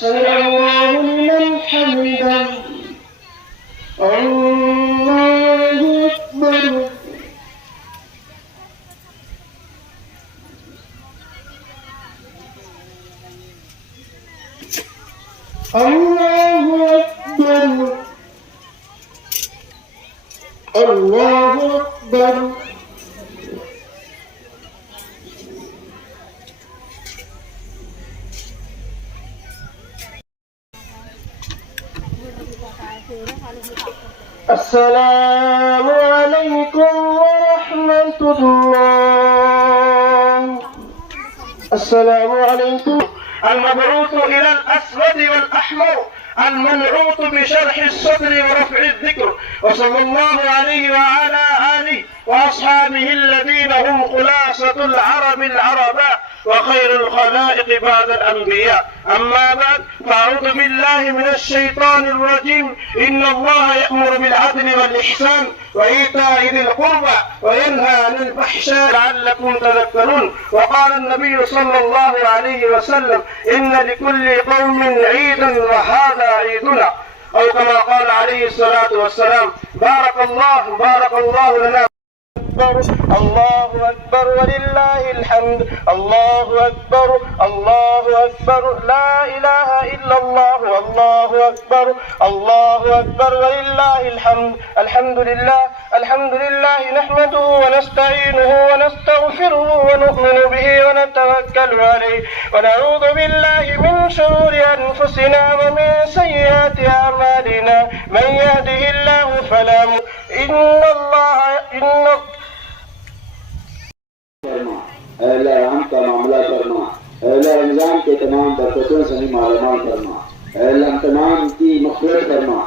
سمع الله لمن حمده الله أكبر الله أكبر الله أكبر السلام عليكم ورحمة الله. السلام عليكم. المبعوث إلى الأسود والأحمر المنعوت بشرح الصدر ورفع الذكر، وصلى الله عليه وعلى آله وأصحابه الذين هم خلاصة العرب العرباء وخير الخلائق بعد الأنبياء. أما بعد، فأعوذ بالله من الشيطان الرجيم. إن الله يأمر بالعدل والإحسان وإيتاء ذي القربى وينهى عن الفحشاء لعلكم تذكرون. وقال النبي صلى الله عليه وسلم: إن لكل قوم عيدا وهذا عيدنا، أو كما قال عليه الصلاة والسلام. بارك الله لنا. الله أكبر ولله الحمد. الله أكبر الله أكبر لا إله إلا الله. الله أكبر الله أكبر ولله الحمد. الحمد لله نحمده ونستعينه ونستغفره ونؤمن به ونتوكل عليه ونعوذ بالله من شرور أنفسنا ومن سيئات أعمالنا. من يهده الله فلا مضل له. अल्लाह रहम का मामला करना, अल्लाह रमजान के तमाम बरकतों से मालामाल करना, अल्लाह तमाम की मग़फ़िरत करना,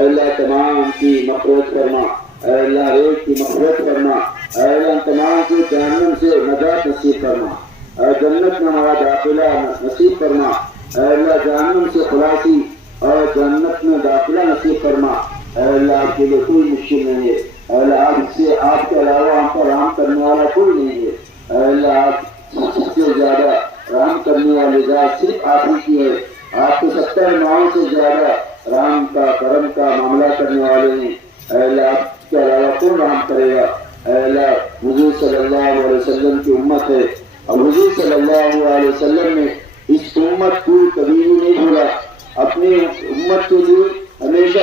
अल्लाह तमाम की मग़फ़िरत करना, अल्लाह एक की मग़फ़िरत करना, अल्लाह तमाम को जहन्नम से नजात नसीब करना, जन्नत में हमारा दाखिला नसीब करना, अल्लाह जहन्नम से खुलासी और जन्नत में दाखिला नसीब करना। अल्लाह के लिए कोई मुश्किल नहीं है। अल्लाह आपसे आपके अलावा हम पर रहम करने वाला कोई नहीं है। अल्लाह आप सबसे ज्यादा रहम करने वाली ज़ात सिर्फ आप ही की है। आपके 70 नाम से ज्यादा रहम का करम का मामला करने वाले हैं। अल्लाह आपके अलावा कौन रहम करेगा। अल्लाह हुजूर सल्लल्लाहु अलैहि वसल्लम की उम्मत है और हुजूर सल्लल्लाहु अलैहि वसल्लम ने इस उम्मत को कभी भी नहीं भूला। अपनी उम्मत के लिए हमेशा